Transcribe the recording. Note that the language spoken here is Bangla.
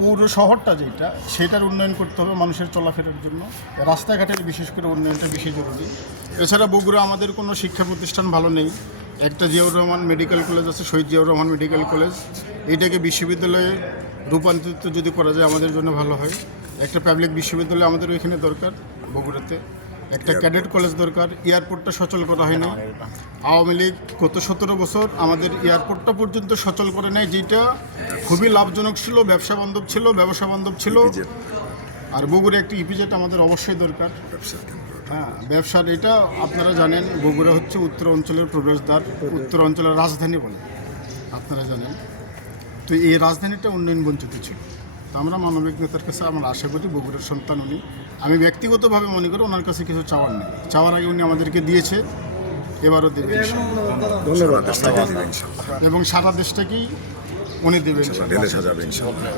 পৌর শহরটা যেটা সেটার উন্নয়ন করতে হবে মানুষের চলাফেরার জন্য। রাস্তাঘাটের বিশেষ করে উন্নয়নটা বেশি জরুরি। এছাড়া বগুড়া আমাদের কোনো শিক্ষা প্রতিষ্ঠান ভালো নেই। একটা জিয়াউর রহমান মেডিকেল কলেজ আছে, শহীদ জিয়াউর রহমান মেডিকেল কলেজ, এইটাকে বিশ্ববিদ্যালয়ে রূপান্তরিত যদি করা যায় আমাদের জন্য ভালো হয়। একটা পাবলিক বিশ্ববিদ্যালয় আমাদের ওইখানে দরকার বগুড়াতে। একটা ক্যাডেট কলেজ দরকার। এয়ারপোর্টটা সচল করা হয়নি। আওয়ামী লীগ গত 17 বছর আমাদের এয়ারপোর্টটা পর্যন্ত সচল করে নেয়, যেটা খুবই লাভজনক ছিল, ব্যবসা বান্ধব ছিল। আর বগুড়া একটি ইপিজেড আমাদের অবশ্যই দরকার। হ্যাঁ, ব্যবসার এটা আপনারা জানেন, বগুড়া হচ্ছে উত্তর অঞ্চলের প্রবেশদ্বার, উত্তর অঞ্চলের রাজধানী বলে আপনারা জানেন। তো এই রাজধানীটা উন্নয়ন বঞ্চিত ছিল। তো আমরা মানবিক নেতার কাছে আমরা আশা করি, বগুড়ার সন্তান উনি, আমি ব্যক্তিগতভাবে মনে করি ওনার কাছে কিছু চাওয়ার নেই। চাওয়ার আগে উনি আমাদেরকে দিয়েছে, এবারও দেবে ধন্যবাদ। এবং সারা দেশটাকেই উনি দেবেন। ঢেলে সাজাবে ইনশাআল্লাহ।